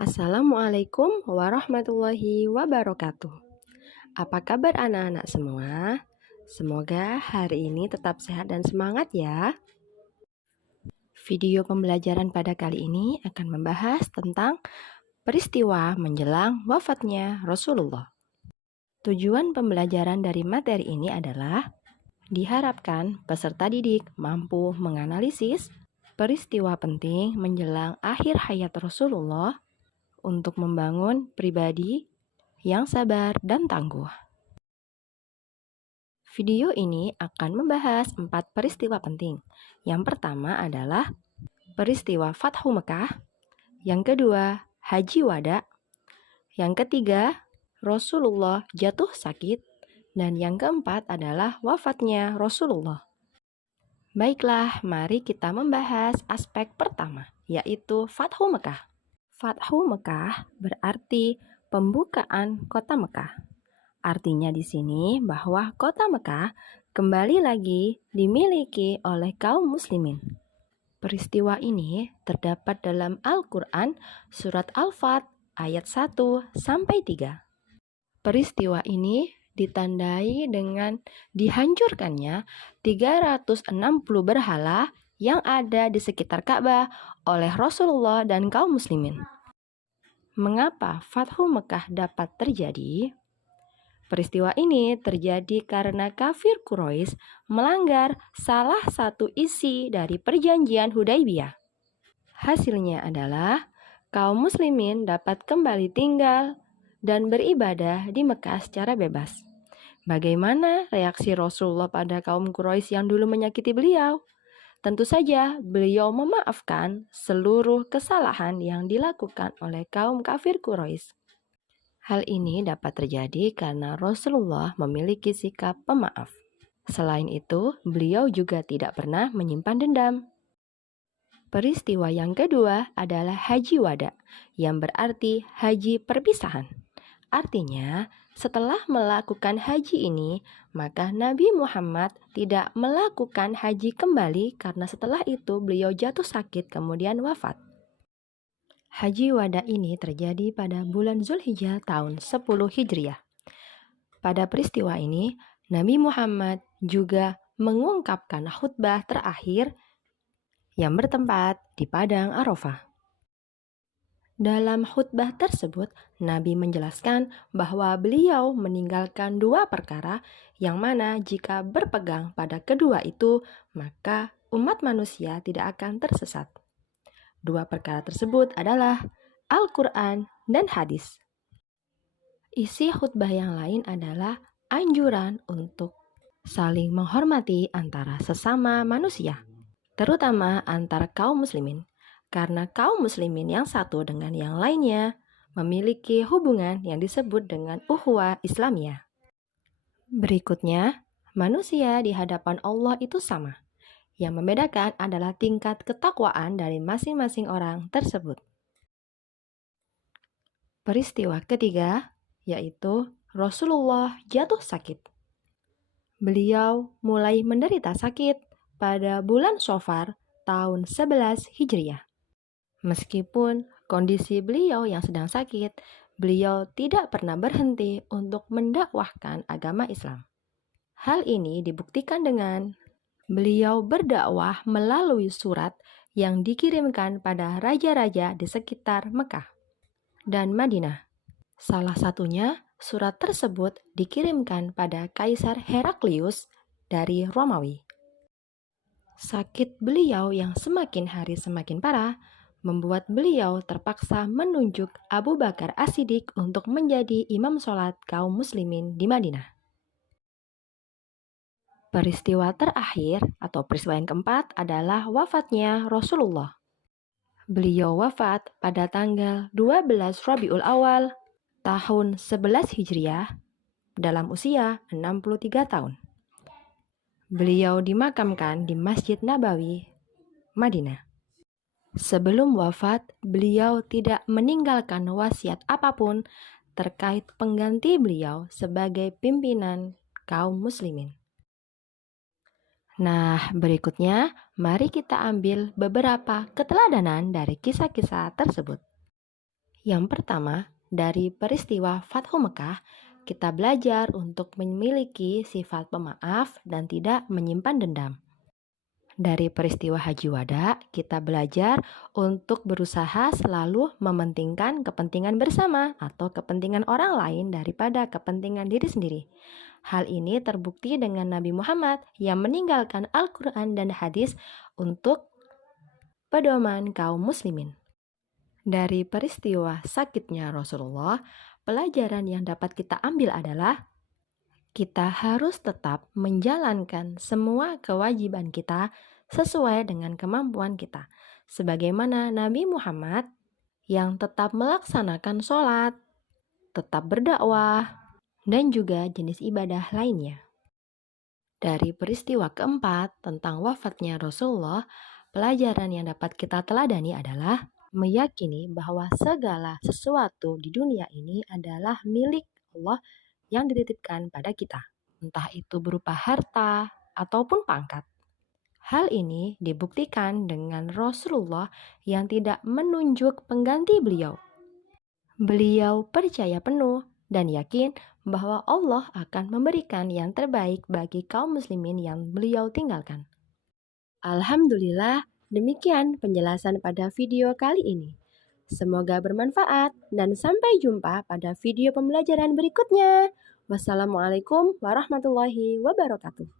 Assalamualaikum warahmatullahi wabarakatuh. Apa kabar anak-anak semua? Semoga hari ini tetap sehat dan semangat ya. Video pembelajaran pada kali ini akan membahas tentang peristiwa menjelang wafatnya Rasulullah. Tujuan pembelajaran dari materi ini adalah diharapkan peserta didik mampu menganalisis peristiwa penting menjelang akhir hayat Rasulullah untuk membangun pribadi yang sabar dan tangguh. Video ini akan membahas 4 peristiwa penting. Yang pertama adalah peristiwa Fathu Mekah, yang kedua Haji Wada, yang ketiga Rasulullah jatuh sakit, dan yang keempat adalah wafatnya Rasulullah. Baiklah, mari kita membahas aspek pertama, yaitu Fathu Mekah. Fathu Mekah berarti pembukaan kota Mekah. Artinya di sini bahwa kota Mekah kembali lagi dimiliki oleh kaum muslimin. Peristiwa ini terdapat dalam Al-Quran surat Al-Fat ayat 1 sampai 3. Peristiwa ini ditandai dengan dihancurkannya 360 berhala yang ada di sekitar Ka'bah oleh Rasulullah dan kaum muslimin. Mengapa Fathu Mekah dapat terjadi? Peristiwa ini terjadi karena kafir Quraisy melanggar salah satu isi dari perjanjian Hudaibiyah. Hasilnya adalah kaum muslimin dapat kembali tinggal dan beribadah di Mekah secara bebas. Bagaimana reaksi Rasulullah pada kaum Quraisy yang dulu menyakiti beliau? Tentu saja beliau memaafkan seluruh kesalahan yang dilakukan oleh kaum kafir Quraisy. Hal ini dapat terjadi karena Rasulullah memiliki sikap pemaaf. Selain itu, beliau juga tidak pernah menyimpan dendam. Peristiwa yang kedua adalah Haji Wada, yang berarti haji perpisahan. Artinya, setelah melakukan haji ini, maka Nabi Muhammad tidak melakukan haji kembali karena setelah itu beliau jatuh sakit kemudian wafat. Haji Wada ini terjadi pada bulan Zulhijjah tahun 10 Hijriah. Pada peristiwa ini, Nabi Muhammad juga mengungkapkan khutbah terakhir yang bertempat di Padang Arafah. Dalam khutbah tersebut, Nabi menjelaskan bahwa beliau meninggalkan 2 perkara yang mana jika berpegang pada kedua itu, maka umat manusia tidak akan tersesat. 2 perkara tersebut adalah Al-Quran dan hadis. Isi khutbah yang lain adalah anjuran untuk saling menghormati antara sesama manusia, terutama antar kaum muslimin, karena kaum muslimin yang satu dengan yang lainnya memiliki hubungan yang disebut dengan ukhuwah Islamiyah. Berikutnya, manusia di hadapan Allah itu sama. Yang membedakan adalah tingkat ketakwaan dari masing-masing orang tersebut. Peristiwa ketiga, yaitu Rasulullah jatuh sakit. Beliau mulai menderita sakit pada bulan Syawal tahun 11 Hijriah. Meskipun kondisi beliau yang sedang sakit, beliau tidak pernah berhenti untuk mendakwahkan agama Islam. Hal ini dibuktikan dengan beliau berdakwah melalui surat yang dikirimkan pada raja-raja di sekitar Mekah dan Madinah. Salah satunya, surat tersebut dikirimkan pada Kaisar Heraklius dari Romawi. Sakit beliau yang semakin hari semakin parah membuat beliau terpaksa menunjuk Abu Bakar As-Siddiq untuk menjadi imam sholat kaum muslimin di Madinah. Peristiwa terakhir atau peristiwa yang keempat adalah wafatnya Rasulullah. Beliau wafat pada tanggal 12 Rabiul Awal tahun 11 Hijriah dalam usia 63 tahun. Beliau dimakamkan di Masjid Nabawi, Madinah. Sebelum wafat, beliau tidak meninggalkan wasiat apapun terkait pengganti beliau sebagai pimpinan kaum muslimin. Nah, berikutnya mari kita ambil beberapa keteladanan dari kisah-kisah tersebut. Yang pertama, dari peristiwa Fathu Mekah, kita belajar untuk memiliki sifat pemaaf dan tidak menyimpan dendam. Dari peristiwa Haji Wada, kita belajar untuk berusaha selalu mementingkan kepentingan bersama atau kepentingan orang lain daripada kepentingan diri sendiri. Hal ini terbukti dengan Nabi Muhammad yang meninggalkan Al-Quran dan hadis untuk pedoman kaum muslimin. Dari peristiwa sakitnya Rasulullah, pelajaran yang dapat kita ambil adalah kita harus tetap menjalankan semua kewajiban kita sesuai dengan kemampuan kita. Sebagaimana Nabi Muhammad yang tetap melaksanakan sholat, tetap berdakwah, dan juga jenis ibadah lainnya. Dari peristiwa keempat tentang wafatnya Rasulullah, pelajaran yang dapat kita teladani adalah meyakini bahwa segala sesuatu di dunia ini adalah milik Allah yang dititipkan pada kita, entah itu berupa harta ataupun pangkat. Hal ini dibuktikan dengan Rasulullah yang tidak menunjuk pengganti beliau. Beliau percaya penuh dan yakin bahwa Allah akan memberikan yang terbaik bagi kaum muslimin yang beliau tinggalkan. Alhamdulillah, demikian penjelasan pada video kali ini. Semoga bermanfaat dan sampai jumpa pada video pembelajaran berikutnya. Wassalamualaikum warahmatullahi wabarakatuh.